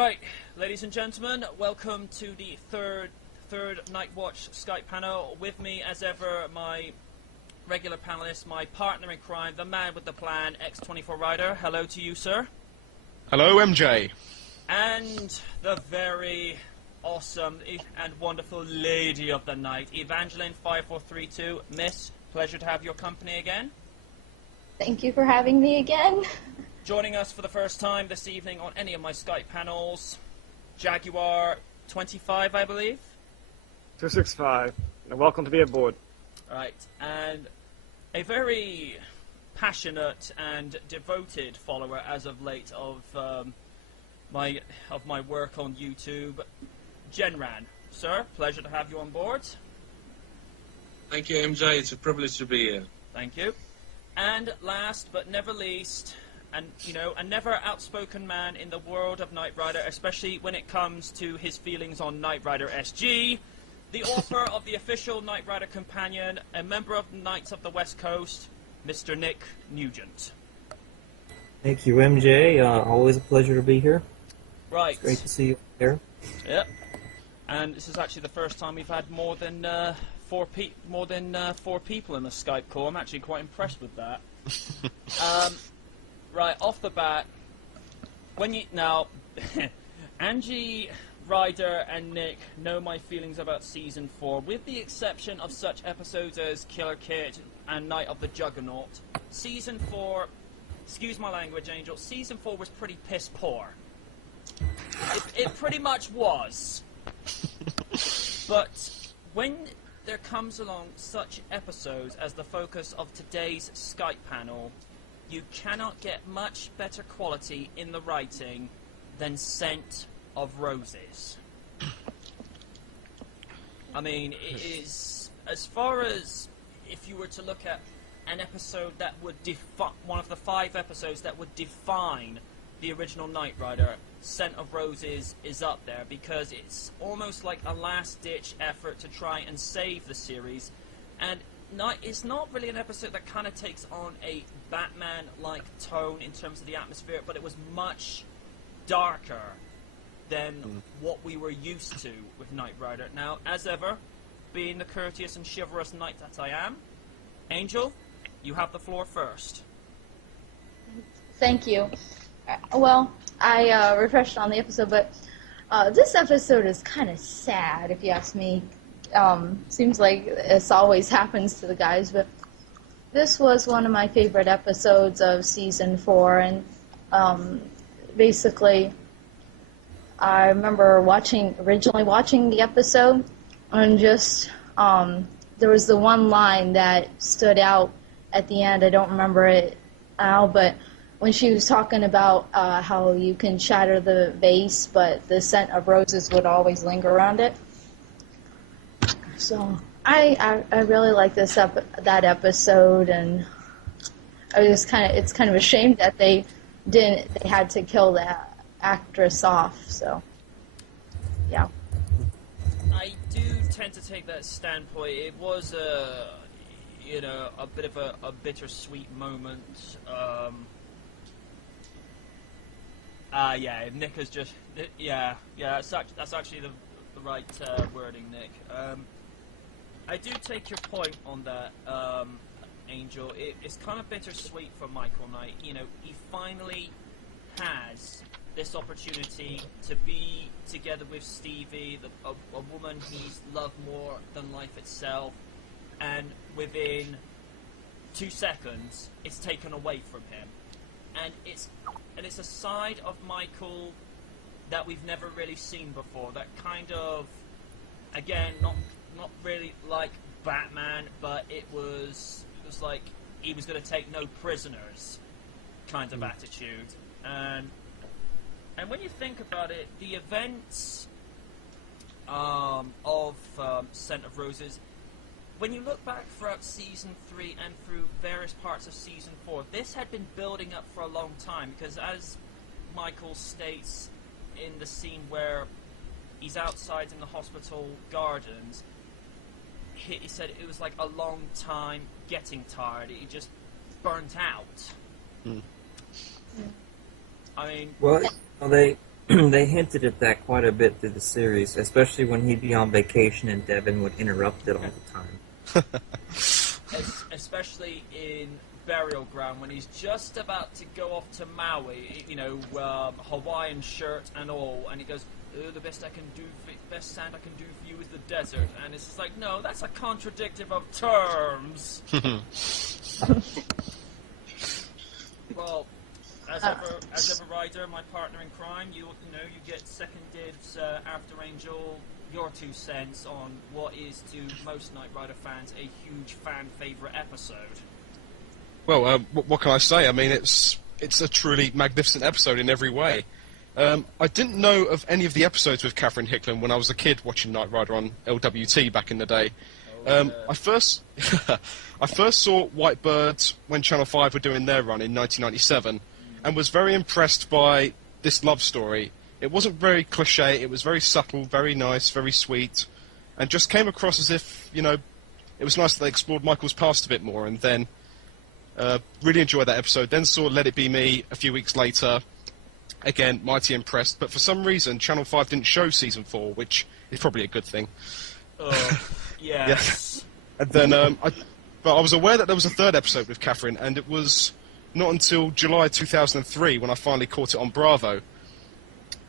Right, ladies and gentlemen, welcome to the third Night Watch Skype panel. With me, as ever, my regular panelist, my partner in crime, the man with the plan, X24 Rider. Hello to you, sir. Hello, MJ. And the very awesome and wonderful lady of the night, Evangeline 5432. Miss, pleasure to have your company again. Thank you for having me again. Joining us for the first time this evening on any of my Skype panels, Jaguar 25, I believe. 265. And welcome to be aboard. Right, and a very passionate and devoted follower as of late of my work on YouTube, Genrann. Sir, pleasure to have you on board. Thank you, MJ. It's a privilege to be here. Thank you. And last but never least, and a never outspoken man in the world of Knight Rider, especially when it comes to his feelings on Knight Rider SG, the author of the official Knight Rider Companion, a member of the Knights of the West Coast, Mr. Nick Nugent. Thank you, MJ. Always a pleasure to be here. Right. It's great to see you there. Yep. And this is actually the first time we've had more than four people in the Skype call. I'm actually quite impressed with that. Right, off the bat, Angie, Ryder, and Nick know my feelings about Season 4, with the exception of such episodes as Killer Kit and Night of the Juggernaut. Season 4, excuse my language, Angel, Season 4 was pretty piss poor. It pretty much was. But when there comes along such episodes as the focus of today's Skype panel, you cannot get much better quality in the writing than Scent of Roses. I mean, it is, as far as if you were to look at an episode that would one of the 5 episodes that would define the original Knight Rider, Scent of Roses is up there, because it's almost like a last-ditch effort to try and save the series, and it's not really an episode that kind of takes on a Batman-like tone in terms of the atmosphere, but it was much darker than what we were used to with Knight Rider. Now, as ever, being the courteous and chivalrous knight that I am, Angel, you have the floor first. Thank you. Well, I refreshed on the episode, but this episode is kind of sad, if you ask me. Seems like this always happens to the guys, but this was one of my favorite episodes of Season 4, and basically, I remember originally watching the episode, and just, there was the one line that stood out at the end. I don't remember it now, but when she was talking about how you can shatter the vase, but the scent of roses would always linger around it. So I really like that episode, and it's kind of a shame that they had to kill that actress off. So yeah. I do tend to take that standpoint. It was a bit of a bittersweet moment. Yeah, Nick has just that's actually the right wording, Nick. I do take your point on that, Angel. It's kind of bittersweet for Michael Knight. He finally has this opportunity to be together with Stevie, a woman he's loved more than life itself, and within 2 seconds, it's taken away from him. And it's a side of Michael that we've never really seen before. That kind of, again, not really like Batman, but it was like he was going to take no prisoners kind of attitude. And when you think about it, the events of Scent of Roses, when you look back throughout Season 3 and through various parts of Season 4, this had been building up for a long time, because as Michael states in the scene where he's outside in the hospital gardens, he said it was like a long time getting tired. He just burnt out. I mean... Well, they they hinted at that quite a bit through the series, especially when he'd be on vacation and Devin would interrupt it all the time. Especially in Burial Ground, when he's just about to go off to Maui, you know, Hawaiian shirt and all, and he goes, the best sand I can do for you is the desert, and it's just like, no, that's a contradictive of terms. Well, as ever, Ryder, my partner in crime, you get second dibs after Angel. Your 2 cents on what is to most Knight Rider fans a huge fan favorite episode. Well, what can I say? I mean, it's a truly magnificent episode in every way. I didn't know of any of the episodes with Catherine Hickland when I was a kid watching Knight Rider on LWT back in the day. I first saw White Bird when Channel 5 were doing their run in 1997, and was very impressed by this love story. It wasn't very cliché, it was very subtle, very nice, very sweet, and just came across as if, you know, it was nice that they explored Michael's past a bit more, and then really enjoyed that episode. Then saw Let It Be Me a few weeks later, again, mighty impressed, but for some reason Channel 5 didn't show Season 4, which is probably a good thing. Yes. Yeah. And then, but I was aware that there was a 3rd episode with Catherine, and it was not until July 2003 when I finally caught it on Bravo.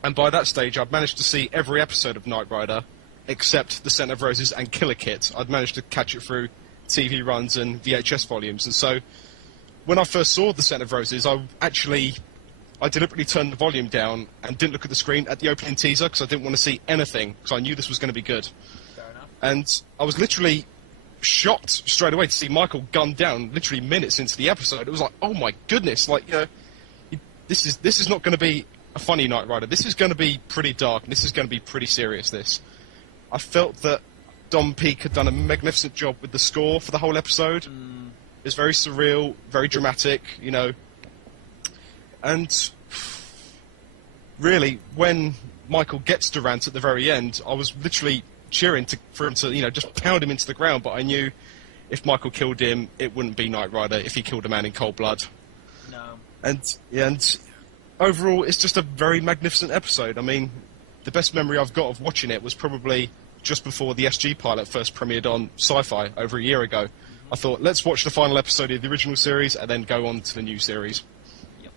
And by that stage, I'd managed to see every episode of Knight Rider, except The Scent of Roses and Killer Kit. I'd managed to catch it through TV runs and VHS volumes. And so, when I first saw The Scent of Roses, I deliberately turned the volume down and didn't look at the screen at the opening teaser, because I didn't want to see anything, because I knew this was going to be good. Fair enough. And I was literally shocked straight away to see Michael gunned down literally minutes into the episode. It was like, oh my goodness, like, you know, this is not going to be a funny Knight Rider. This is going to be pretty dark, and this is going to be pretty serious, this. I felt that Don Peake had done a magnificent job with the score for the whole episode. It's very surreal, very dramatic, you know. And really, when Michael gets Durant at the very end, I was literally cheering for him to, you know, just pound him into the ground, but I knew if Michael killed him, it wouldn't be Knight Rider if he killed a man in cold blood. No. And overall, it's just a very magnificent episode. I mean, the best memory I've got of watching it was probably just before the SG pilot first premiered on Sci-Fi over a year ago. I thought, let's watch the final episode of the original series and then go on to the new series.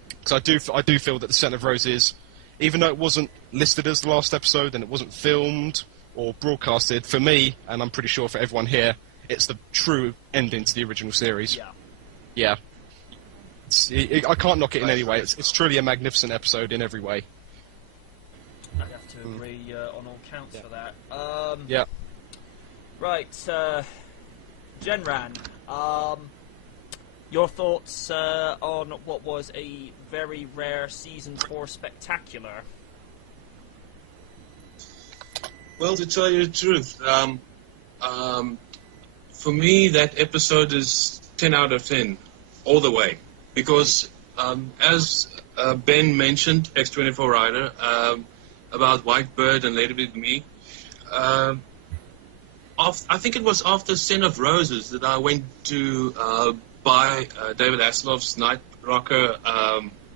Because I do feel that The Scent of Roses, even though it wasn't listed as the last episode and it wasn't filmed or broadcasted, for me, and I'm pretty sure for everyone here, it's the true ending to the original series. Yeah. I can't knock it in any way. It's truly a magnificent episode in every way. I'd have to agree on all counts for that. Yeah. Right, Genrann, your thoughts on what was a very rare Season 4 spectacular? Well, to tell you the truth, for me, that episode is 10 out of 10, all the way. Because, as Ben mentioned, X24 Rider, about White Bird and Let It Be Me, I think it was after Scent of Roses that I went to buy David Hasselhoff's Night Rocker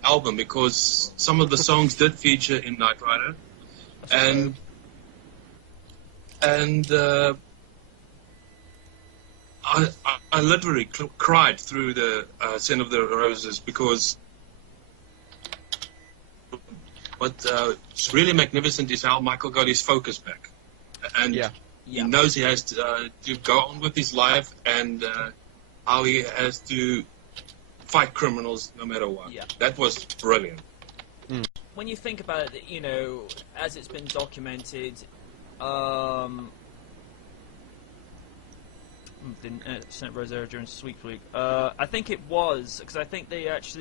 album, because some of the songs did feature in Knight Rider. And I literally cried through the Scent of the Roses, because what's really magnificent is how Michael got his focus back. And he knows he has to go on with his life, and how he has to fight criminals no matter what. Yeah. That was brilliant. When you think about it, you know, as it's been documented, didn't Scent of Roses air during Sweep Week? I think it was, because I think because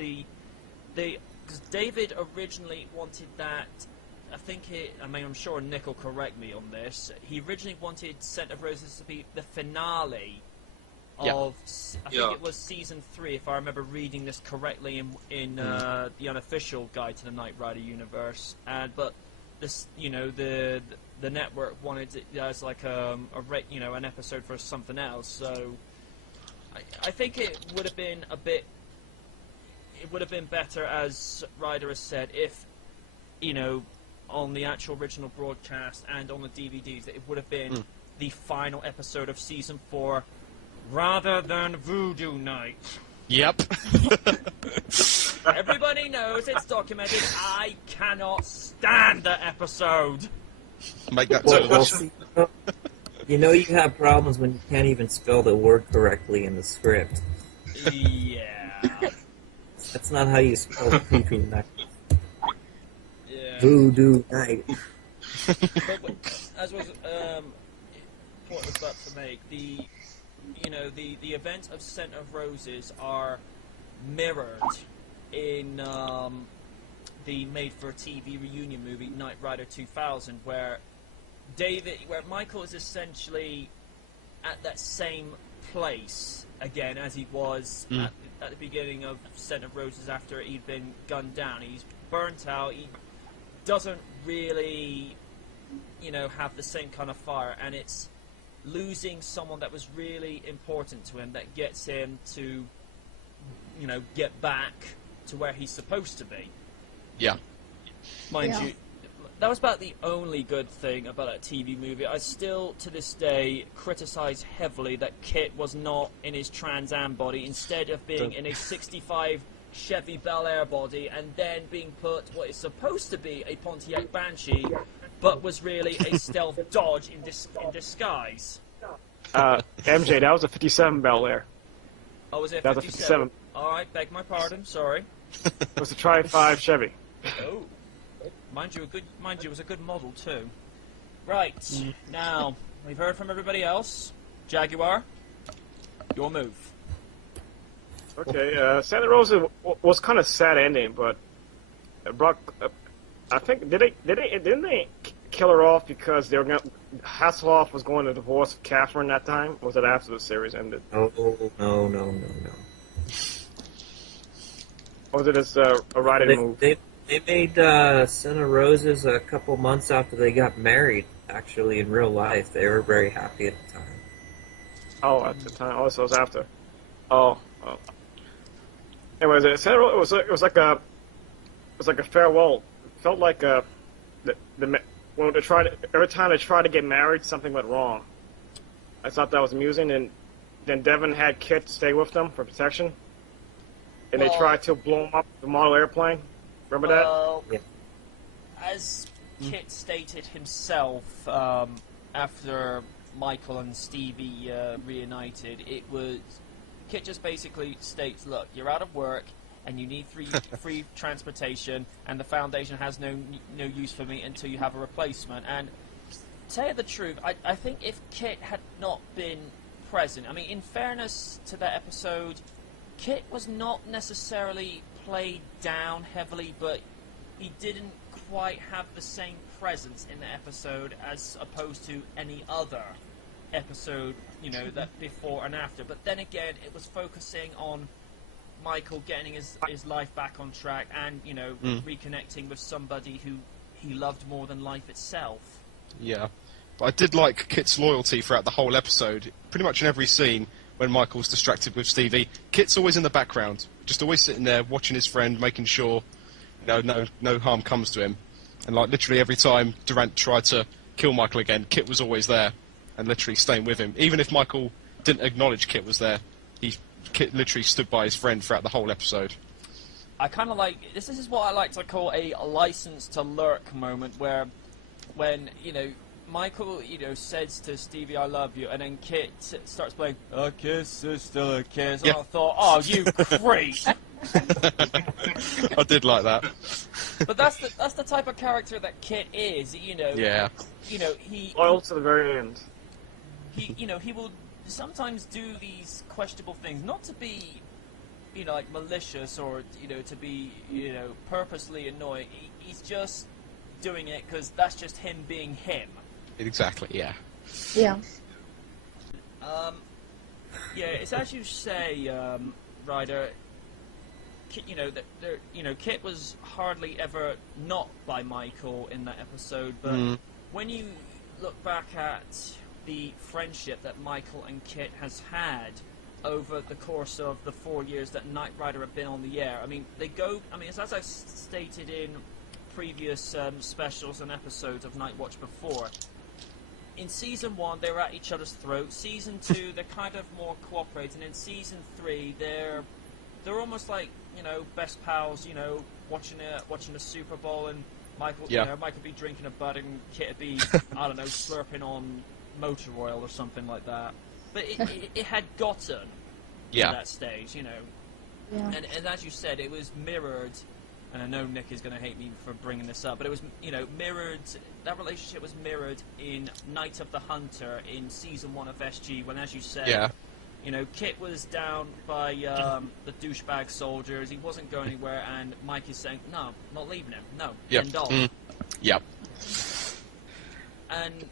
David originally wanted that. I'm sure Nick will correct me on this. He originally wanted Scent of Roses to be the finale of, I think it was Season 3, if I remember reading this correctly in the unofficial guide to the Knight Rider universe. But this, you know, the network wanted it as like an episode for something else. So I think it would have been better, as Ryder has said, if, you know, on the actual original broadcast and on the DVDs that it would have been the final episode of season 4, rather than Voodoo Night. Yep. Everybody knows it's documented. I cannot stand that episode. Make that Well, total. see, you know you have problems when you can't even spell the word correctly in the script. Yeah. That's not how you spell Voodoo Night. Yeah. Voodoo Night. But as was point was about to make, the events of Scent of Roses are mirrored in the made-for-TV reunion movie Knight Rider 2000, where Michael is essentially at that same place again as he was at the beginning of Scent of Roses after he'd been gunned down. He's burnt out. He doesn't really, have the same kind of fire, and it's losing someone that was really important to him that gets him to, get back to where he's supposed to be. Yeah. Mind you, that was about the only good thing about that TV movie. I still, to this day, criticize heavily that Kit was not in his Trans Am body, instead of being in a 65 Chevy Bel Air body, and then being put what is supposed to be a Pontiac Banshee, but was really a stealth Dodge in disguise. MJ, that was a 57 Bel Air. Oh, was it That was a 57. Alright, beg my pardon, sorry. It was a Tri-5 Chevy. Oh. Mind you, it was a good model too. Right, now, we've heard from everybody else. Jaguar, your move. Okay, Santa Rosa was kind of sad ending, but Brock, I think didn't they kill her off because they were Hasselhoff was going to divorce Catherine that time? Or was it after the series ended? Oh, no. Or was it just a writing move? They made Son of Roses a couple months after they got married. Actually, in real life, they were very happy at the time. Oh, at the time. Oh, so it was after. Oh. Anyways, it was like a farewell. It felt like when every time they tried to get married, something went wrong. I thought that was amusing, and then Devin had Kit stay with them for protection, and they tried to blow him up the model airplane. Remember that? Yeah. As Kit stated himself after Michael and Stevie reunited, Kit just basically states, look, you're out of work and you need free transportation, and the Foundation has no use for me until you have a replacement. And to tell you the truth, I think if Kit had not been present, I mean, in fairness to that episode, Kit was not necessarily played down heavily, but he didn't quite have the same presence in the episode as opposed to any other episode, that before and after. But then again, it was focusing on Michael getting his life back on track and, reconnecting with somebody who he loved more than life itself. Yeah. But I did like Kit's loyalty throughout the whole episode. Pretty much in every scene, when Michael's distracted with Stevie, Kit's always in the background, just always sitting there watching his friend, making sure no harm comes to him. And like literally every time Durant tried to kill Michael again, Kit was always there and literally staying with him. Even if Michael didn't acknowledge Kit was there, Kit literally stood by his friend throughout the whole episode. I kind of like this is what I like to call a license to lurk moment, where when Michael, says to Stevie, "I love you," and then Kit starts playing, "A kiss is still a kiss." Yeah. And I thought, "Oh, you creep!" I did like that. But that's the type of character that Kit is. Yeah. He Loyal to the very end. he will sometimes do these questionable things, not to be, like malicious or to be purposely annoying. He's just doing it because that's just him being him. Exactly. Yeah. Yeah. Yeah, it's as you say, Ryder. Kit was hardly ever not by Michael in that episode, but when you look back at the friendship that Michael and Kit has had over the course of the 4 years that Knight Rider have been on the air, as I stated in previous specials and episodes of Night Watch before, in Season 1 they were at each other's throats. Season 2 they're kind of more cooperating. In Season 3 they're almost like, you know, best pals, you know, watching the Super Bowl, and Michael, Yeah. you know, Michael be drinking a bud and Kit would be, I don't know, slurping on motor oil or something like that. But it had gotten to that stage, you know. Yeah. And as you said, it was mirrored, and I know Nick is going to hate me for bringing this up, but it was, you know, mirrored, that relationship was mirrored in Night of the Hunter in Season 1 of SG, when, as you said, you know, Kit was down by the douchebag soldiers, he wasn't going anywhere, and Mike is saying, no, not leaving him, no, end off. Yep. And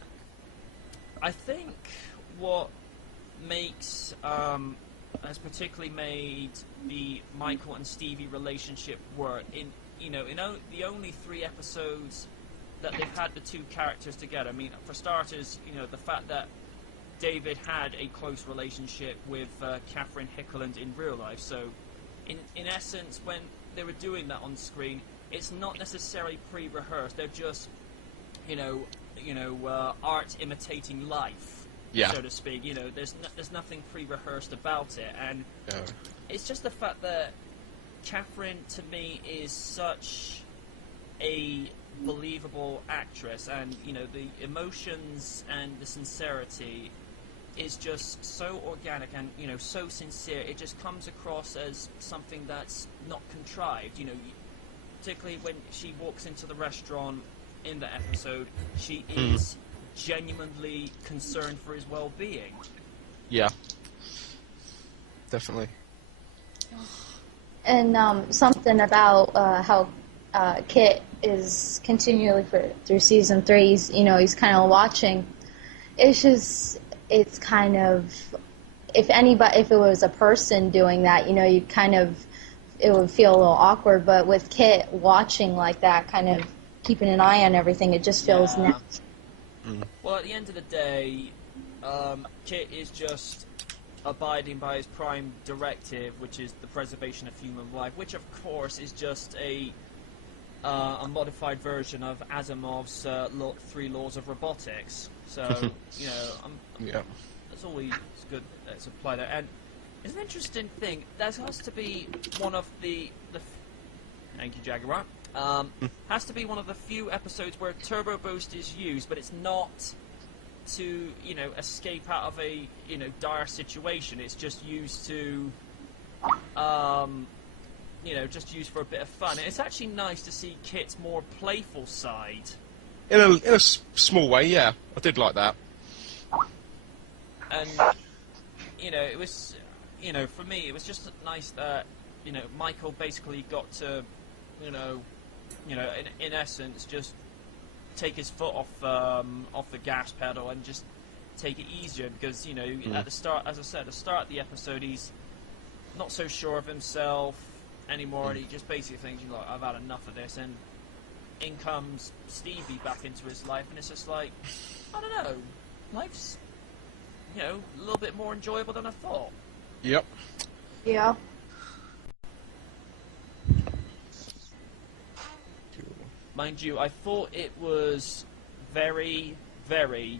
I think what makes, has particularly made the Michael and Stevie relationship work in, you know, the only 3 episodes that they've had the two characters together. I mean, for starters, you know, the fact that David had a close relationship with Catherine Hickeland in real life. So, in essence, when they were doing that on screen, it's not necessarily pre-rehearsed. They're just, you know, art imitating life, so to speak. You know, there's nothing pre-rehearsed about it, and it's just the fact that Catherine, to me, is such a believable actress, and you know, the emotions and the sincerity is just so organic and, you know, so sincere. It just comes across as something that's not contrived. You know, particularly when she walks into the restaurant in the episode, she is genuinely concerned for his well-being. Yeah, definitely. And something about how Kit is continually through Season 3, he's kind of watching. It's kind of, if it was a person doing that, you know, it would feel a little awkward. But with Kit watching like that, kind of keeping an eye on everything, it just feels natural. Well, at the end of the day, Kit is just abiding by his prime directive, which is the preservation of human life, which of course is just a modified version of Asimov's 3 laws of robotics. So, you know, that's always good to apply there. And it's an interesting thing. That has to be one of the thank you, Jaguar. Has to be one of the few episodes where Turbo Boost is used, but it's not to, you know, escape out of a, you know, dire situation. It's just used to, you know, just used for a bit of fun. And it's actually nice to see Kit's more playful side. In a small way, yeah. I did like that. And, you know, it was, you know, for me, it was just nice that, you know, Michael basically got to, you know, in essence, just take his foot off the gas pedal and just take it easier, because, you know, at the start, as I said, at the start of the episode, he's not so sure of himself anymore, and he just basically thinks, you know, I've had enough of this, and in comes Stevie back into his life, and it's just like, I don't know, life's, you know, a little bit more enjoyable than I thought. Yep. Yeah. Mind you, I thought it was very, very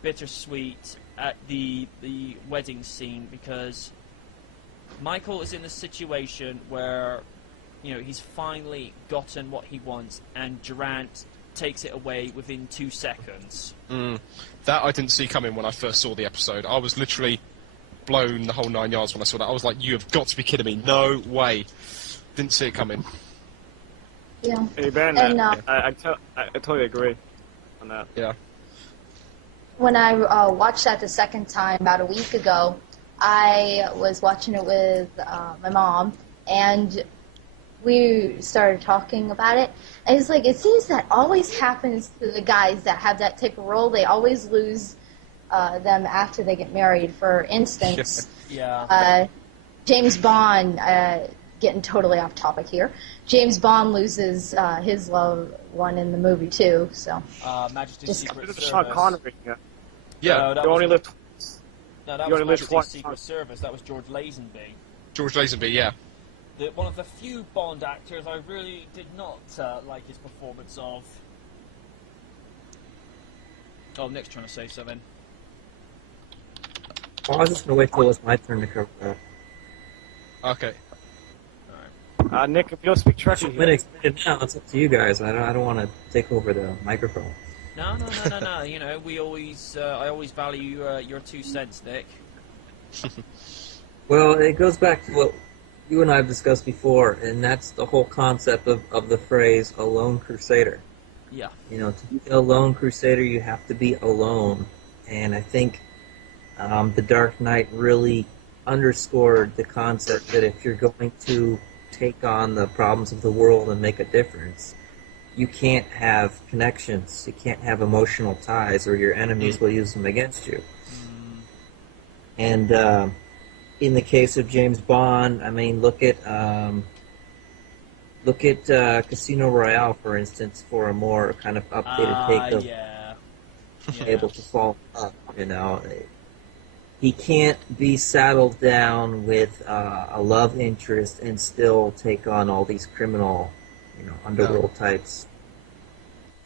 bittersweet at the wedding scene, because Michael is in a situation where, you know, he's finally gotten what he wants, and Genrann takes it away within 2 seconds. That I didn't see coming when I first saw the episode. I was literally blown the whole 9 yards when I saw that. I was like, you have got to be kidding me. No way. Didn't see it coming. Yeah. Hey Ben, And, I totally agree on that. Yeah. When I watched that the second time about a week ago, I was watching it with my mom, and we started talking about it. And it's like, it seems that always happens to the guys that have that type of role. They always lose them after they get married. For instance, James Bond, getting totally off topic here, James Bond loses his loved one in the movie too. So Majesty's Secret Service. Sean Connery. Yeah. No, that You only was, live. no, that you was only live Majesty's twice. Secret Service. That was George Lazenby. George Lazenby, yeah. one of the few Bond actors I really did not like his performance of. Oh, Nick's trying to say something. Well, I was just going to wait till it was my turn to cover that. Okay. Nick, if you don't speak Trekkie I'm here. going to explain it now. It's up to you guys. I don't want to take over the microphone. No. You know, I always value your 2 cents, Nick. Well, it goes back to what you and I have discussed before, and that's the whole concept of the phrase "a lone crusader." Yeah. You know, to be a lone crusader, you have to be alone, and I think The Dark Knight really underscored the concept that if you're going to take on the problems of the world and make a difference, you can't have connections, you can't have emotional ties, or your enemies will use them against you. And in the case of James Bond, I mean, look at Casino Royale, for instance, for a more kind of updated take of Yeah. able to fall up. You know, he can't be saddled down with a love interest and still take on all these criminal, you know, underworld types.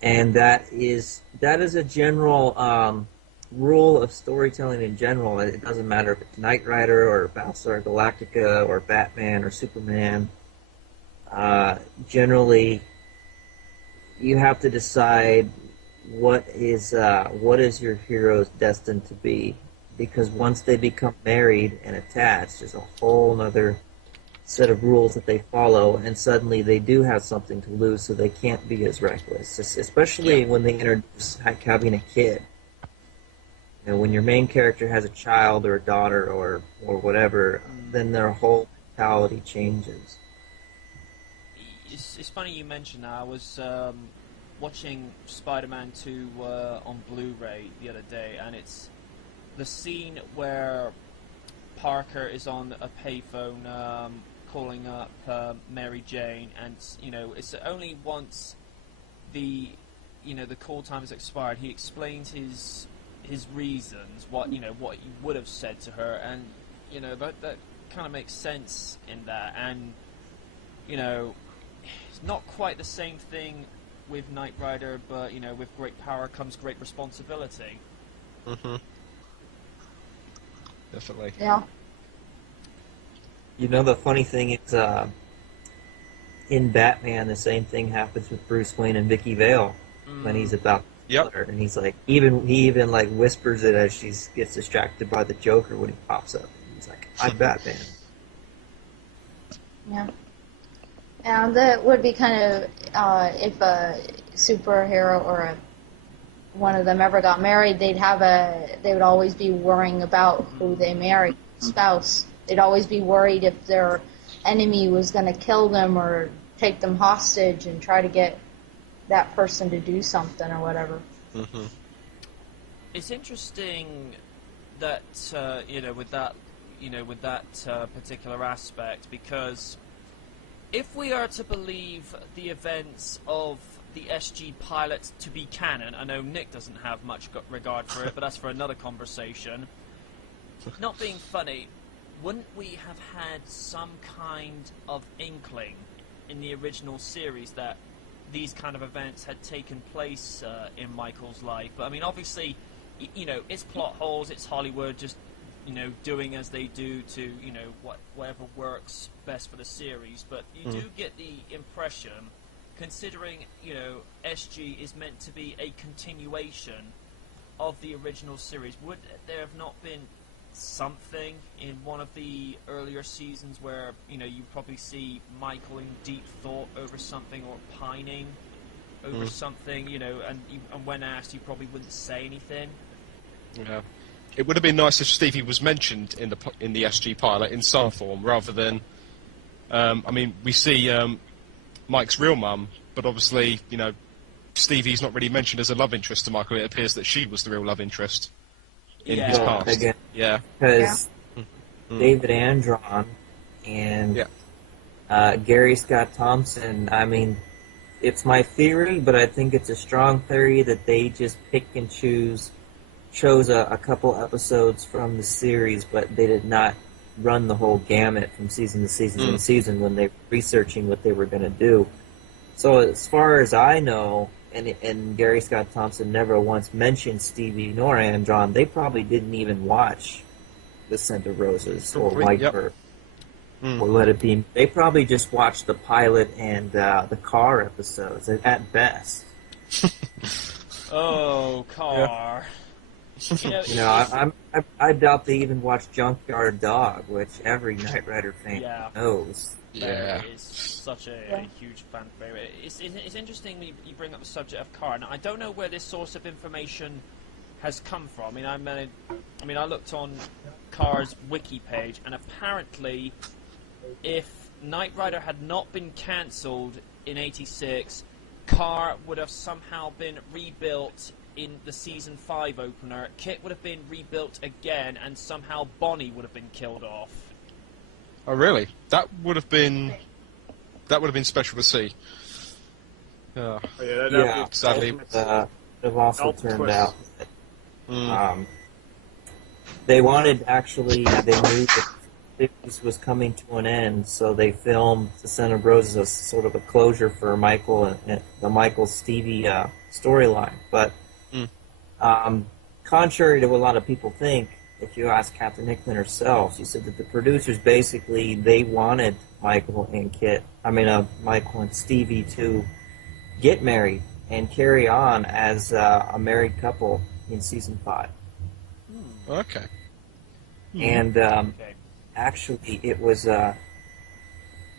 And that is a general rule of storytelling in general. It doesn't matter if it's Knight Rider or Battlestar Galactica or Batman or Superman. Generally, you have to decide what is your hero's destined to be, because once they become married and attached, there's a whole other set of rules that they follow, and suddenly they do have something to lose, so they can't be as reckless, especially when they introduce having a kid. You know, when your main character has a child or a daughter or whatever, then their whole mentality changes. It's funny you mentioned that. I was watching Spider-Man 2 on Blu-ray the other day, and it's the scene where Parker is on a payphone calling up Mary Jane, and you know, it's only once the call time has expired he explains his reasons, what he would have said to her, and you know, that kind of makes sense in that. And you know, it's not quite the same thing with Knight Rider, but you know, with great power comes great responsibility. Definitely. Yeah. You know, the funny thing is, in Batman, the same thing happens with Bruce Wayne and Vicky Vale when he's about to kill her, and he's like, he even like whispers it as she gets distracted by the Joker when he pops up. He's like, "I'm Batman." Yeah. And that would be kind of if a superhero or one of them ever got married, they would always be worrying about who they married, spouse. They'd always be worried if their enemy was going to kill them or take them hostage and try to get that person to do something or whatever. It's interesting that with that particular aspect, because if we are to believe the events of the SG pilot to be canon, I know Nick doesn't have much regard for it, but that's for another conversation. Not being funny, wouldn't we have had some kind of inkling in the original series that these kind of events had taken place in Michael's life? But I mean, obviously, you know, it's plot holes, it's Hollywood just, you know, doing as they do to, you know, whatever works best for the series. But you do get the impression, considering, you know, SG is meant to be a continuation of the original series, would there have not been something in one of the earlier seasons where, you know, you probably see Michael in deep thought over something, or pining over something, you know, and when asked, he probably wouldn't say anything. Yeah. It would have been nice if Stevie was mentioned in the SG pilot in some form, rather than, I mean, we see Mike's real mum, but obviously, you know, Stevie's not really mentioned as a love interest to Michael. It appears that she was the real love interest in his past. Again, Yeah. because David Andron and Gary Scott Thompson, I mean, it's my theory, but I think it's a strong theory that they just pick and chose a couple episodes from the series, but they did not run the whole gamut from season to season to season when they were researching what they were going to do. So as far as I know, and Gary Scott Thompson never once mentioned Stevie nor Andron, they probably didn't even watch The Scent of Roses or Whitebird or Let It Be. They probably just watched the pilot and the Car episodes at best. Oh, Car. I doubt they even watched Junkyard Dog, which every Knight Rider fan knows. Yeah, it's such a huge fan favorite. It's interesting you bring up the subject of Car. Now, I don't know where this source of information has come from. I looked on Car's wiki page, and apparently, if Knight Rider had not been cancelled in '86, Car would have somehow been rebuilt in the season 5 opener. Kit would have been rebuilt again, and somehow Bonnie would have been killed off. Oh, really? That would have been special to see. Sadly, would have also turned out that, they wanted they knew that the 50s was coming to an end, so they filmed The Scent of Roses as sort of a closure for Michael and the Michael Stevie storyline. But contrary to what a lot of people think, if you ask Captain Hickman herself, she said that the producers basically, they wanted Michael and Stevie to get married and carry on as a married couple in season 5. Okay. And actually, it was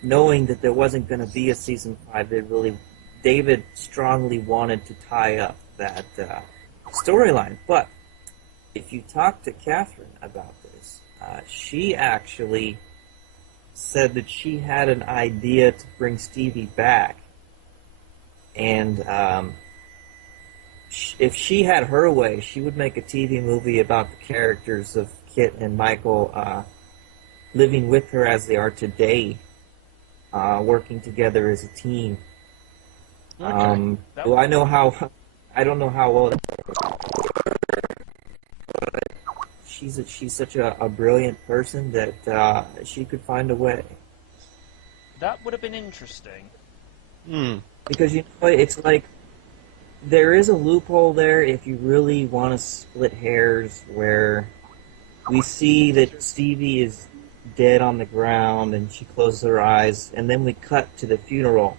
knowing that there wasn't going to be a season 5. David strongly wanted to tie up that storyline, but if you talk to Catherine about this, she actually said that she had an idea to bring Stevie back, and if she had her way, she would make a TV movie about the characters of Kit and Michael living with her as they are today, working together as a team. Okay. I don't know how well. She's such a brilliant person that she could find a way. That would have been interesting. Because it's like there is a loophole there if you really want to split hairs, where we see that Stevie is dead on the ground and she closes her eyes, and then we cut to the funeral.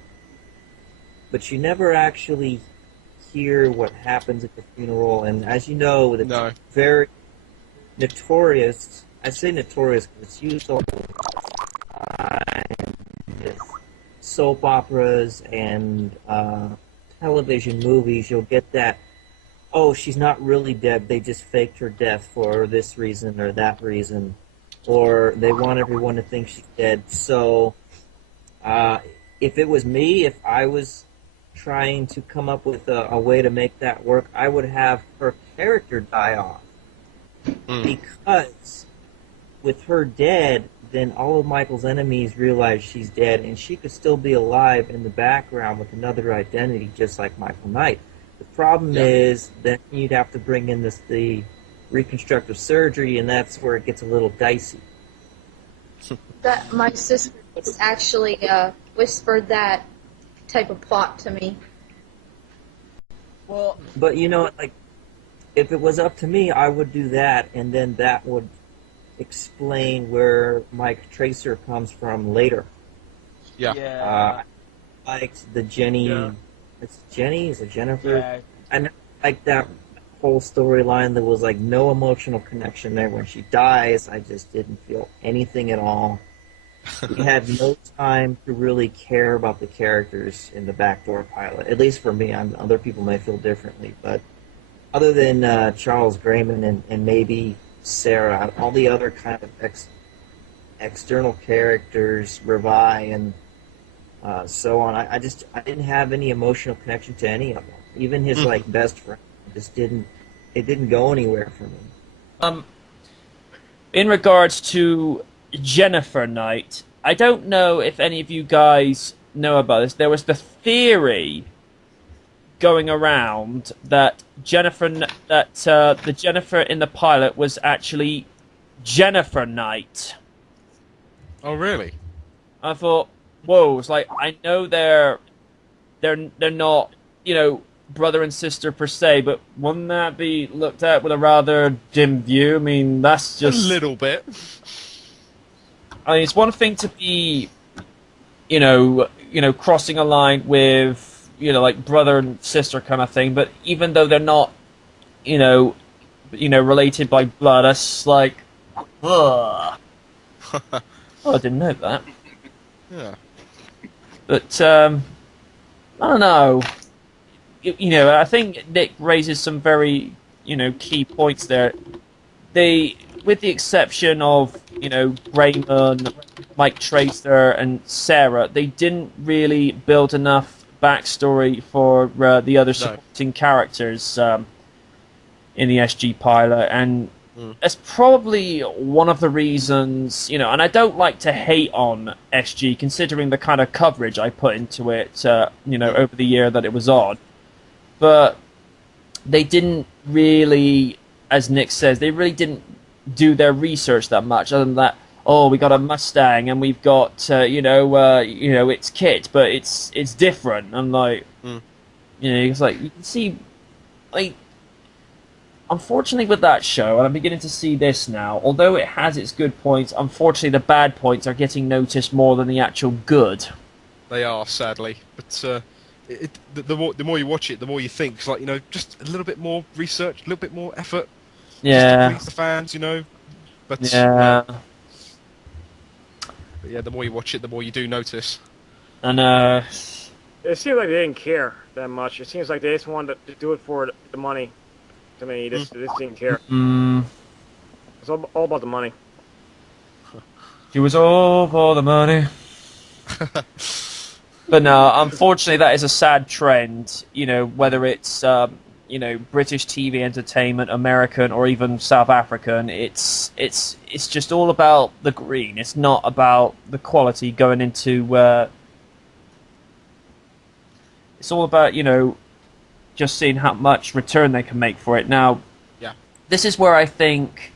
But you never actually hear what happens at the funeral, and as you know, it's very notorious. I say notorious because it's used all the time. Soap operas and television movies, you'll get that, oh, she's not really dead, they just faked her death for this reason or that reason, or they want everyone to think she's dead. So if it was me, if I was trying to come up with a way to make that work, I would have her character die off. Because with her dead, then all of Michael's enemies realize she's dead, and she could still be alive in the background with another identity, just like Michael Knight. The problem is that you'd have to bring in the reconstructive surgery, and that's where it gets a little dicey. That my sister actually whispered that type of plot to me. Well, but if it was up to me, I would do that, and then that would explain where Mike Tracer comes from later. Yeah. Like the Jenny. Yeah. It's Jenny? Is it Jennifer? Yeah. I like that whole storyline. There was no emotional connection there. When she dies, I just didn't feel anything at all. We had no time to really care about the characters in the Backdoor pilot. At least for me. Other people may feel differently, but other than Charles Grayman and maybe Sarah, all the other kind of external characters, Revi and so on, I didn't have any emotional connection to any of them. Even his best friend it didn't go anywhere for me. In regards to Jennifer Knight, I don't know if any of you guys know about this. There was the theory going around that the Jennifer in the pilot was actually Jennifer Knight, Oh, really? I thought, whoa! It's like I know they're not, brother and sister per se, but wouldn't that be looked at with a rather dim view? I mean, that's A just little bit. I mean, it's one thing to be, crossing a line with, like brother and sister kind of thing, but even though they're not, related by blood, that's like, ugh. Oh, I didn't know that. Yeah. But I don't know. I think Nick raises some very, key points there. With the exception of, Raymond, Mike Tracer, and Sarah, they didn't really build enough backstory for the other supporting characters in the SG pilot, and that's probably one of the reasons, and I don't like to hate on SG, considering the kind of coverage I put into it, over the year that it was on, but they didn't really, as Nick says, they really didn't do their research that much, other than that, we got a Mustang and we've got it's Kit, but it's different. And like it's like you can see, like, unfortunately with that show, and I'm beginning to see this now, although it has its good points, unfortunately the bad points are getting noticed more than the actual good. They are, sadly, but the more you watch it, the more you think. It's like, just a little bit more research, a little bit more effort. Yeah. Just to please the fans, But yeah. But yeah, the more you watch it, the more you do notice. And It seems like they didn't care that much. It seems like they just wanted to do it for the money. To me, they just didn't care. It's all about the money. It was all for the money. But no, unfortunately, that is a sad trend. Whether it's British TV entertainment, American, or even South African, it's just all about the green. It's not about the quality going into. It's all about just seeing how much return they can make for it. Now, yeah, this is where I think,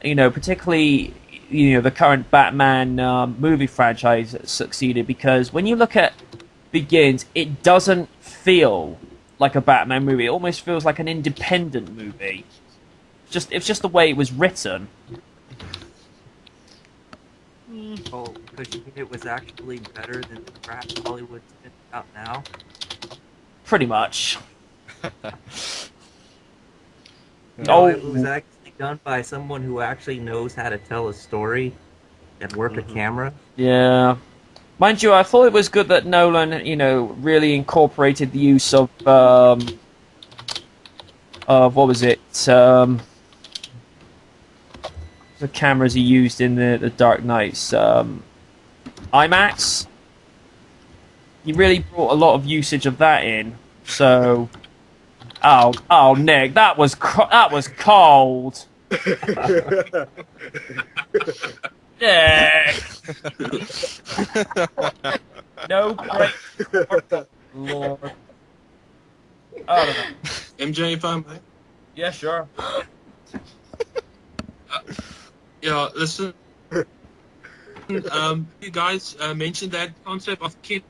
particularly the current Batman movie franchise succeeded, because when you look at Begins, it doesn't feel like a Batman movie. It almost feels like an independent movie. It's just the way it was written. Oh, because you think it was actually better than the crap Hollywood's spit out now? Pretty much. It was actually done by someone who actually knows how to tell a story and work a camera. Yeah. Mind you, I thought it was good that Nolan, really incorporated the use of what was it? The cameras he used in the Dark Knights. IMAX. He really brought a lot of usage of that in. So, oh, Nick, that was cold. Nick. No break. Lord. I don't know. MJ, if I may. Yeah, sure. Yeah, listen. You guys mentioned that concept of Kit,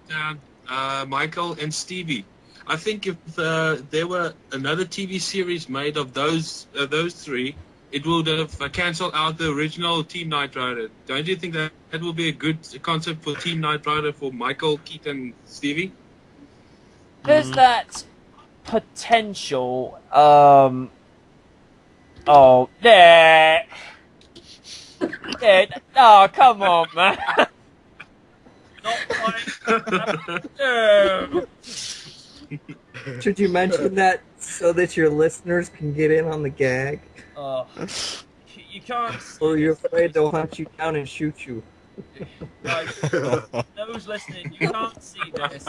Michael, and Stevie. I think if there were another TV series made of those three, it would have cancelled out the original Team Knight Rider. Don't you think that would be a good concept for Team Knight Rider for Michael, Kit, and Stevie? There's that potential. Oh, there. Yeah, oh, come on, man. Not quite. No. Should you mention that so that your listeners can get in on the gag? You can't. Or you're afraid they'll hunt you down and shoot you? Like, those listening, you can't see this.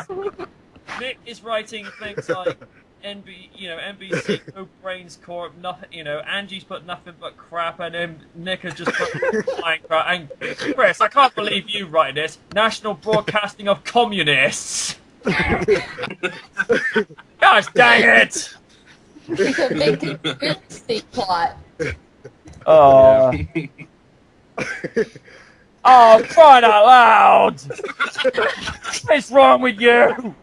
Nick is writing things like NBC, No Brains Corp, nothing, Angie's put nothing but crap, and then Nick has just put flying crap. And Chris, I can't believe you writing this. National Broadcasting of Communists. Gosh dang it! It's a big conspiracy plot. Oh. Oh, crying out loud! What's wrong with you?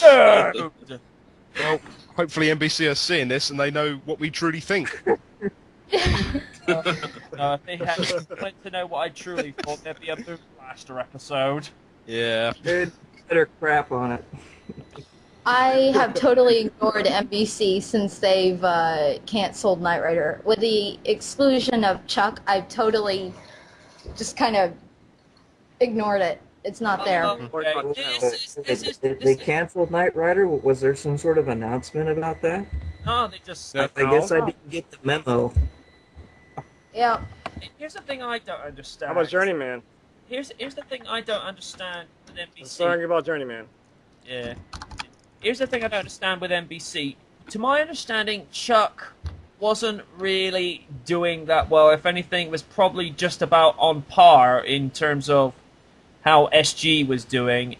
Dude. Well, hopefully NBC are seeing this and they know what we truly think. If they had wanted to know what I truly thought, there'd be a Moon Blaster episode. Yeah. Dude, better crap on it. I have totally ignored NBC since they've canceled Knight Rider. With the exclusion of Chuck, I've totally just kind of ignored it. It's not there. They canceled Knight Rider? Was there some sort of announcement about that? No, they just. No. I guess I didn't get the memo. Yeah. Here's the thing I don't understand. How about Journeyman? Here's the thing I don't understand with I'm NBC. sorry about Journeyman. Yeah. Here's the thing I don't understand with NBC. To my understanding, Chuck wasn't really doing that well. If anything, it was probably just about on par in terms of how SG was doing.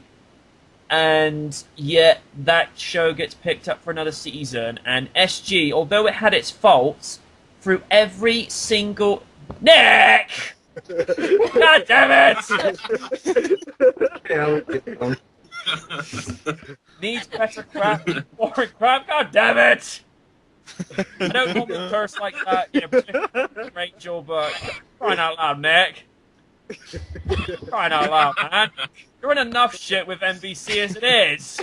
And yet, that show gets picked up for another season. And SG, although it had its faults, through every single... Nick! God damn it! Needs better crap, boring crap. God damn it! I don't normally curse like that, Rachel, but crying out loud, Nick. Crying out loud, man. You're in enough shit with NBC as it is.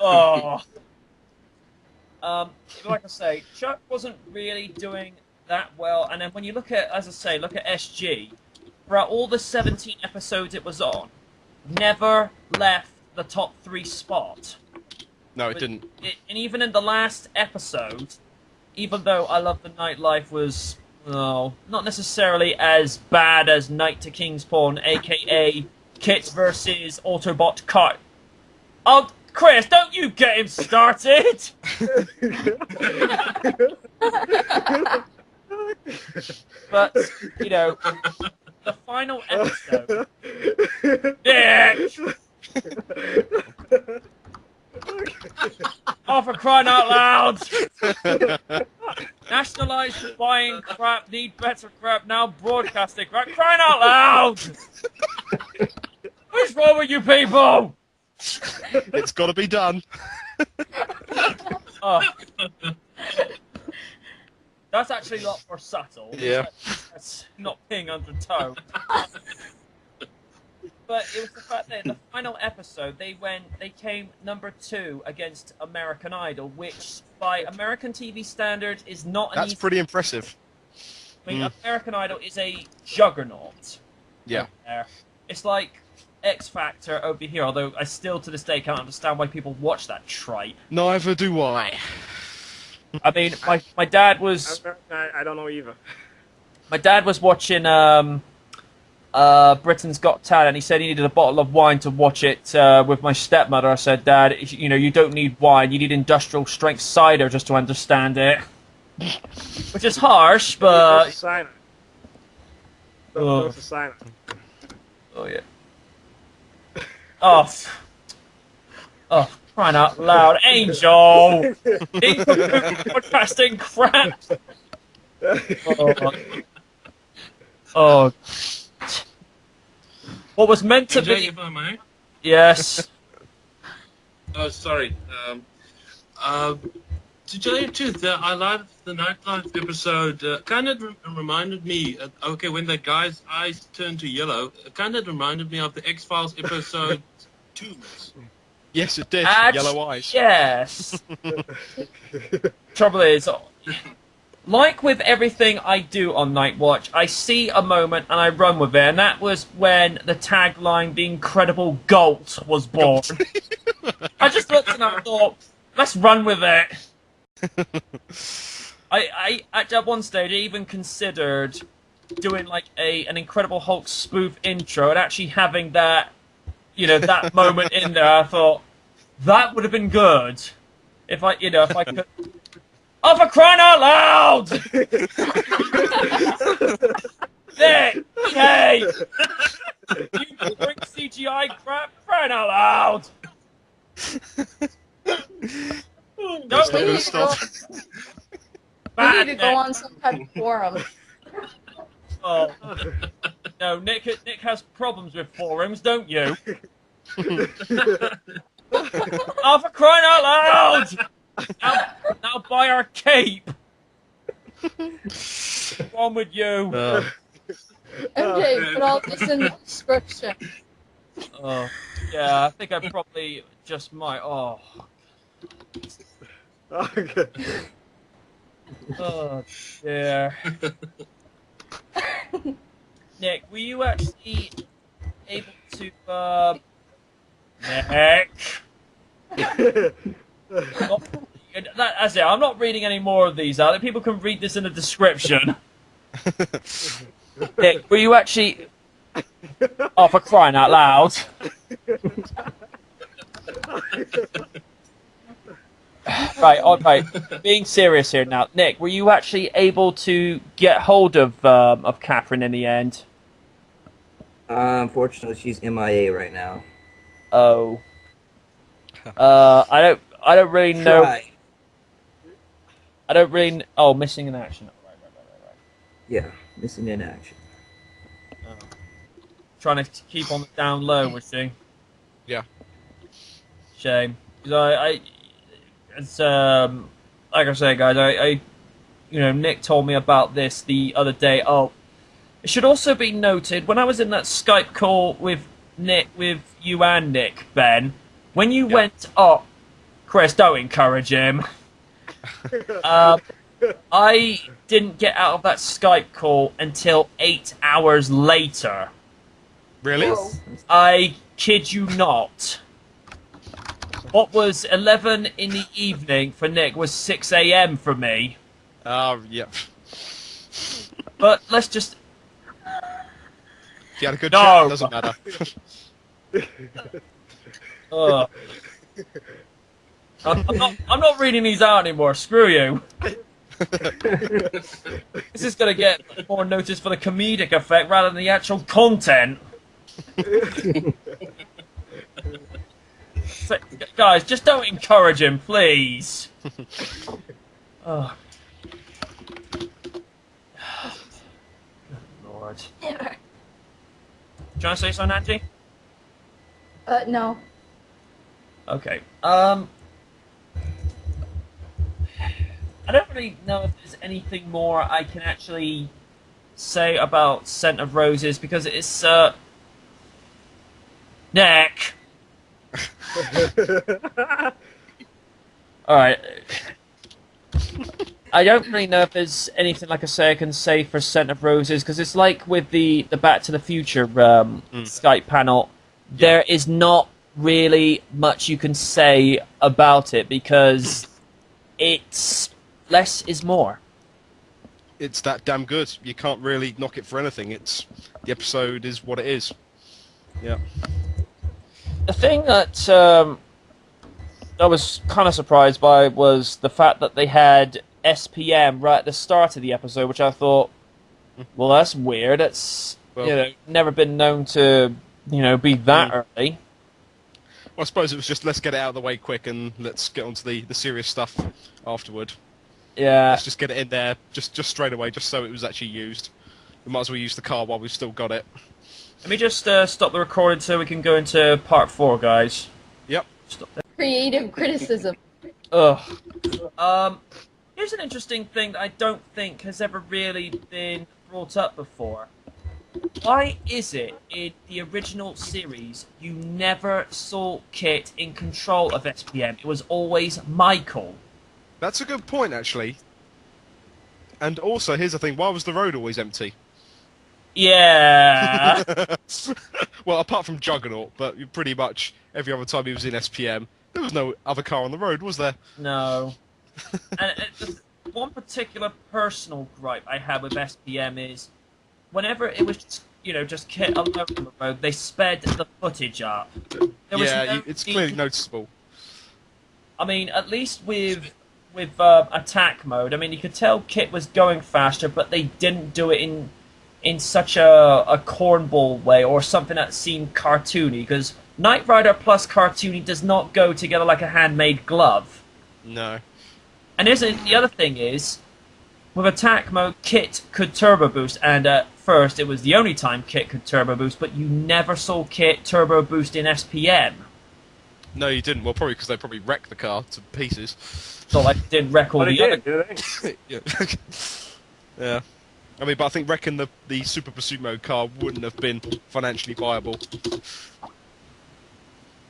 Oh. Like I say, Chuck wasn't really doing that well, and then when you look at, as I say, look at SG, throughout all the 17 episodes it was on, never left the top 3 spot. No, it didn't. And even in the last episode, even though I Love the Nightlife was, well, not necessarily as bad as Night to Kingspawn, aka Kit versus Autobot Cut. Oh, Chris, don't you get him started! But, you know, the final episode... Nick! Oh, for crying out loud! Nationalised buying crap, need better crap, now broadcasting crap. Crying out loud! What's wrong with you people? It's got to be done. Oh. That's actually a lot more subtle. Yeah. That's not being undertone. But it was the fact that in the final episode, they came number 2 against American Idol, which by American TV standards is not an That's easy... pretty impressive. I mean, American Idol is a juggernaut. Yeah. It's like X Factor over here, although I still to this day can't understand why people watch that tripe. Neither do I. I mean, my dad was... I don't know either. My dad was watching Britain's Got Talent. He said he needed a bottle of wine to watch it with my stepmother. I said, Dad, you know, you don't need wine. You need industrial strength cider just to understand it. Which is harsh, but... Oh, yeah. Oh. Oh, crying out loud. Angel! Podcasting crap! Oh. What was meant to be... If I may? Yes. Oh, sorry. To tell you the truth, I liked the Nightlife episode. Kind of reminded me, okay, when that guy's eyes turned to yellow, it kind of reminded me of the X-Files episode 2. Yes, it did. Yellow eyes. Yes. Trouble is, like with everything I do on Night Watch, I see a moment and I run with it, and that was when the tagline, "The Incredible Galt," was born. I just looked and I thought, let's run with it. I at one stage I even considered doing like an Incredible Hulk spoof intro and actually having that, you know, that moment in there. I thought that would have been good if I could. Oh, for crying out loud! Nick, hey, you bring CGI crap, crying out loud! Don't Stop. You bad, need to go Nick. on some type of forum. Oh. No, Nick has problems with forums, don't you? Oh, for crying out loud! Now buy our cape! What's wrong with you? MJ, put all this in the description. Oh, yeah, I think I probably just might. Oh, Okay. oh dear. Nick, were you actually able to, Nick? That's it, I'm not reading any more of these out. People can read this in the description. Nick, were you actually... Oh, for crying out loud. Right. Being serious here now. Nick, were you actually able to get hold of Catherine in the end? Unfortunately, she's MIA right now. Oh. I don't really know. Try. I don't really. Oh, missing in action. Right. Yeah, missing in action. Oh. Trying to keep on the down low, was she? Yeah. Shame. Because it's like I say, guys, Nick told me about this the other day. Oh, it should also be noted when I was in that Skype call with you and Nick, Ben, when you went up, Chris, don't encourage him. I didn't get out of that Skype call until 8 hours later. Really? Oh. I kid you not. What was 11 in the evening for Nick was 6 a.m. for me. Yeah. But let's just... If you had a good No. chat, it doesn't matter. Ugh. I'm not reading these out anymore. Screw you. This is going to get more notice for the comedic effect rather than the actual content. So, guys, just don't encourage him, please. Oh. Lord. Do you want to say something, Angie? No. Okay. I don't really know if there's anything more I can actually say about Scent of Roses because it's Nick. Alright. I don't really know if there's anything, like I say, I can say for Scent of Roses, because it's like with the Back to the Future Skype panel, there is not really much you can say about it, because it's less is more. It's that damn good. You can't really knock it for anything. The episode is what it is. Yeah. The thing that I was kind of surprised by was the fact that they had SPM right at the start of the episode, which I thought, well, that's weird. It's never been known to be that early. Well, I suppose it was just let's get it out of the way quick and let's get onto the serious stuff afterward. Yeah. Let's just get it in there just straight away, just so it was actually used. We might as well use the car while we've still got it. Let me just stop the recording so we can go into part 4, guys. Yep. Stop that. Creative criticism. Ugh. Here's an interesting thing that I don't think has ever really been brought up before. Why is it in the original series you never saw Kit in control of SPM? It was always Michael. That's a good point, actually. And also, here's the thing, why was the road always empty? Yeah. Well, apart from Juggernaut, but pretty much every other time he was in SPM, there was no other car on the road, was there? No. And one particular personal gripe I had with SPM is whenever it was just Kit alone on the road, they sped the footage up. There was no it's need clearly to- noticeable. I mean, at least with attack mode, I mean, you could tell Kit was going faster, but they didn't do it in such a cornball way or something that seemed cartoony, because Knight Rider plus cartoony does not go together like a handmade glove. No. And the other thing is, with attack mode, Kit could turbo boost, and at first it was the only time Kit could turbo boost, but you never saw Kit turbo boost in SPM. No, you didn't. Well, probably because they probably wrecked the car to pieces. So like it did wreck all But the he other. did they? Yeah. Yeah. I mean, but I think wrecking the Super Pursuit Mode car wouldn't have been financially viable.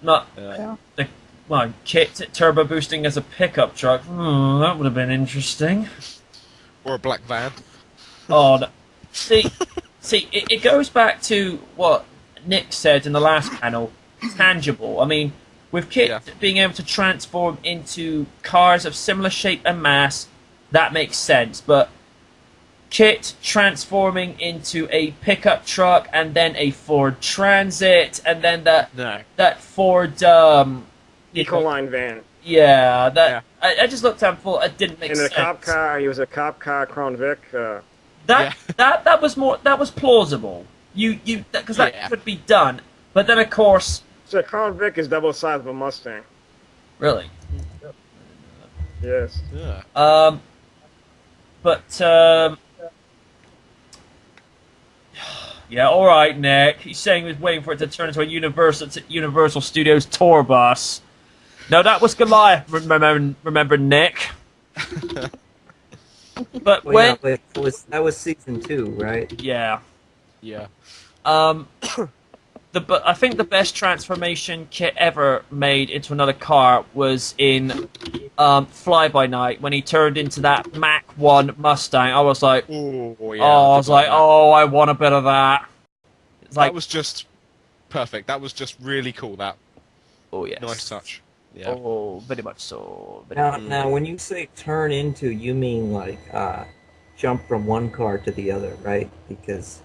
Not Yeah. well, Kit turbo boosting as a pickup truck. That would have been interesting. Or a black van. Oh, no. see, it goes back to what Nick said in the last panel. Tangible. I mean, with Kit being able to transform into cars of similar shape and mass, that makes sense. But Kit transforming into a pickup truck and then a Ford Transit and then that Ford Ecoline van. yeah, that I just looked at and thought it didn't make In sense. a cop car, he was a cop car, Crown Vic. That was plausible. Because that could be done. But then of course, So Crown Vic is double the size of a Mustang. really, Yes. Yeah. yeah, all right, Nick. He's saying he was waiting for it to turn into a Universal Studios tour bus. No, that was Goliath. Remember Nick? But Well, yeah, but that was season 2, right? yeah. Yeah. I think the best transformation Kit ever made into another car was in Fly By Night when he turned into that Mach 1 Mustang. I was like, Oh, yeah. I was like, I want a bit of that. It's like, That was just perfect. That was just really cool. That oh yes, nice touch. Yeah. Oh, very much so. Now, when you say turn into, you mean like jump from one car to the other, right? Because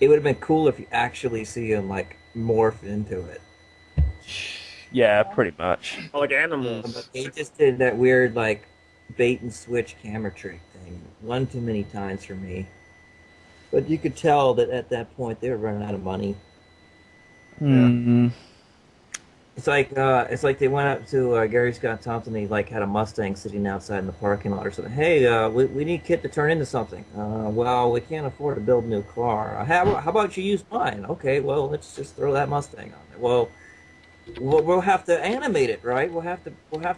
it would have been cool if you actually see him like morph into it. Yeah, pretty much. Or like animals. But they just did that weird like bait and switch camera trick thing one too many times for me. But you could tell that at that point they were running out of money. It's like they went up to Gary Scott Thompson. He like had a Mustang sitting outside in the parking lot or something. Hey, we need Kit to turn into something. Well, we can't afford to build a new car. How about you use mine? Okay, well let's just throw that Mustang on there. Well, we'll have to animate it, right? We'll have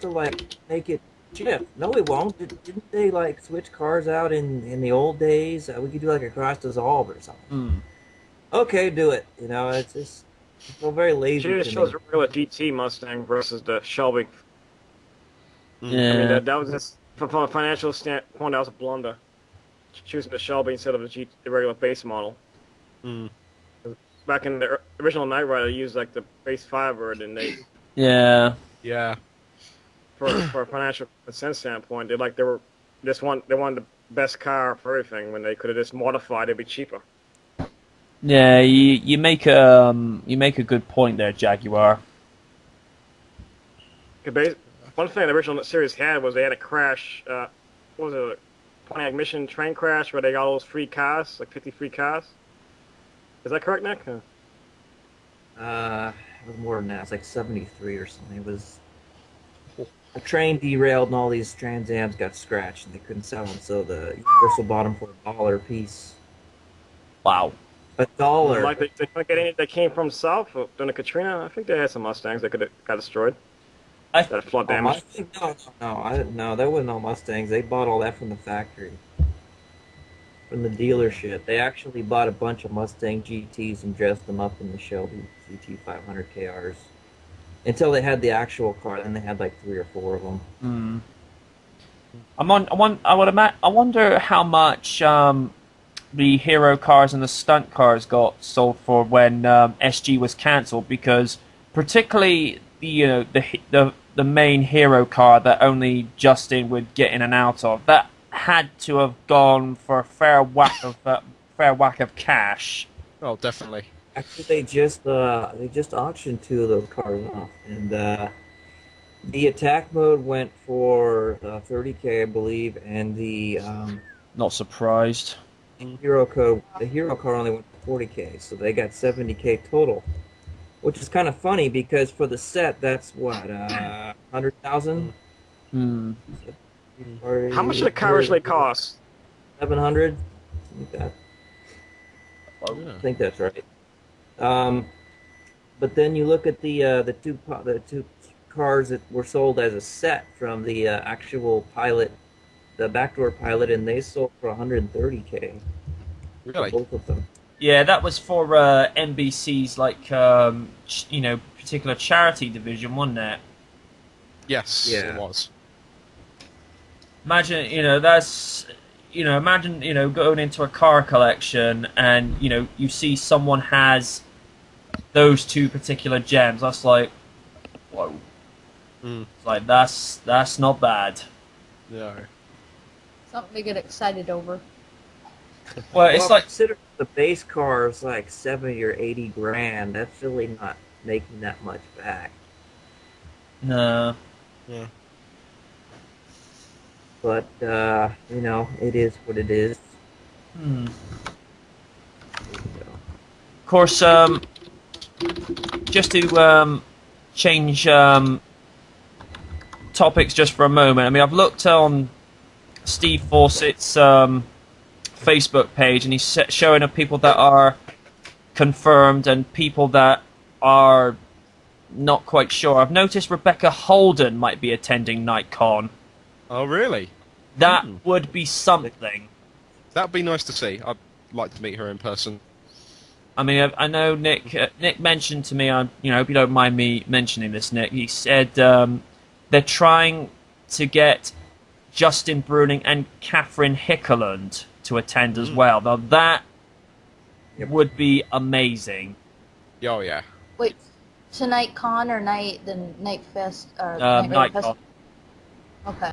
to like make it shift. No, we won't. Didn't they like switch cars out in the old days? We could do like a cross dissolve or something. Okay, do it. You know, it's just. I feel very lazy. She just shows a regular GT Mustang versus the Shelby. Yeah. I mean, that was just, from a financial standpoint, that was a blunder. Choosing the Shelby instead of the regular base model. Back in the original Knight Rider, they used like the base Firebird, and they, Yeah. Yeah. for a financial sense standpoint, they wanted the best car for everything. When they could have just modified, it'd be cheaper. Yeah, you make a good point there, Jaguar. One thing the original series had was they had a crash. What was it? A Pontiac Mission train crash where they got all those free cars, like 50 free cars. Is that correct, Nick? It was more than that. It's like 73 or something. It was a train derailed and all these Trans Ams got scratched and they couldn't sell them, so the Universal bought them for $1 a piece. Wow. $1. Like they couldn't get any that came from south during the Katrina. I think they had some Mustangs that could have got destroyed. That had flood damage. No, there was no Mustangs. They bought all that from the factory, from the dealership. They actually bought a bunch of Mustang GTs and dressed them up in the Shelby GT 500 KRs until they had the actual car. Then they had like 3 or 4 of them. I wonder how much the hero cars and the stunt cars got sold for when SG was cancelled, because particularly the main hero car that only Justin would get in and out of, that had to have gone for a fair whack of cash. Oh, definitely. Actually, they just auctioned 2 of those cars off, and the attack mode went for $30K, I believe, and the Not surprised. the hero car only went for $40K, so they got $70K total, which is kind of funny because for the set that's what $100,000. How much did the car actually cost? 700. Like that. Yeah. I think that's right. But then you look at the two cars that were sold as a set from the actual pilot, the backdoor pilot, and they sold for 130K. Really? Both of them. Yeah, that was for NBC's particular charity division, wasn't it? Yes, Yeah. it was. Imagine, going into a car collection and, you see someone has those two particular gems. That's like, whoa. Mm. It's like, that's not bad. No. Something to get excited over. Well, it's like, consider the base car is like 70 or 80 grand. That's really not making that much back. no. Yeah. But it is what it is. Hmm. There you go. Of course, just to change topics just for a moment. I mean, I've looked on Steve Fawcett's Facebook page, and he's showing up people that are confirmed and people that are not quite sure. I've noticed Rebecca Holden might be attending NightCon. Oh, really? That would be something. That'd be nice to see. I'd like to meet her in person. I mean, I know Nick mentioned to me, hope you don't mind me mentioning this, Nick, he said they're trying to get Justin Bruning and Catherine Hickeland to attend as well. Now, that would be amazing. Oh, yeah. Wait, tonight con or the night fest? Or night NightCon. Okay.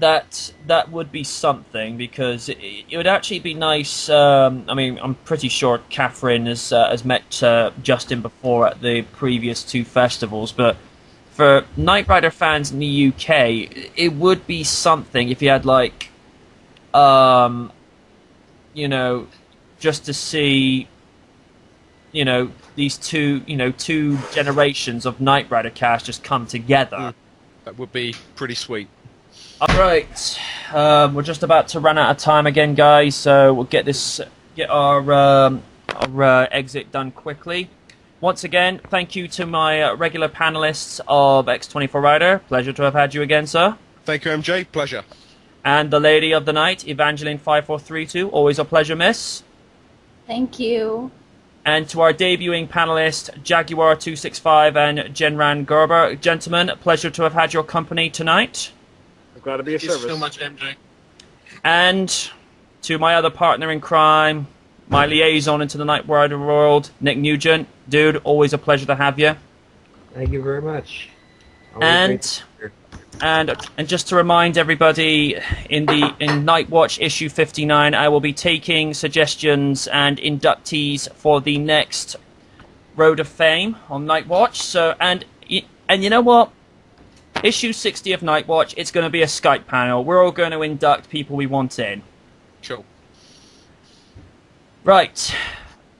That would be something, because it would actually be nice. I mean, I'm pretty sure Catherine has met Justin before at the previous two festivals, but for Knight Rider fans in the UK, it would be something if you had just to see, these two generations of Knight Rider cast just come together. That would be pretty sweet. Alright, we're just about to run out of time again, guys, so we'll get our exit done quickly. Once again, thank you to my regular panelists of X24 Rider. Pleasure to have had you again, sir. Thank you, MJ. Pleasure. And the lady of the night, Evangeline5432. Always a pleasure, miss. Thank you. And to our debuting panelist, Jaguar265 and Genrann Gerber. Gentlemen, pleasure to have had your company tonight. I'm glad to be of Thank you service. so much, MJ. And to my other partner in crime, my liaison into the Knight Rider world, Nick Nugent. Dude, always a pleasure to have you. Thank you very much. Always great to be here. And just to remind everybody, in Night Watch issue 59, I will be taking suggestions and inductees for the next Road of Fame on Night Watch. So and you know what? Issue 60 of Night Watch, it's going to be a Skype panel. We're all going to induct people we want in. Sure. Right.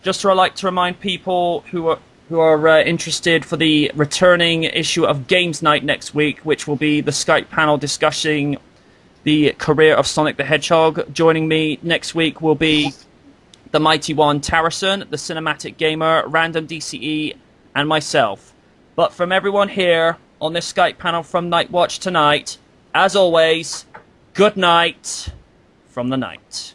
Just to like to remind people who are interested for the returning issue of Games Night next week, which will be the Skype panel discussing the career of Sonic the Hedgehog. Joining me next week will be the Mighty One Tarrison, the Cinematic Gamer, Random DCE, and myself. But from everyone here on this Skype panel from Night Watch tonight, as always, good night from the night.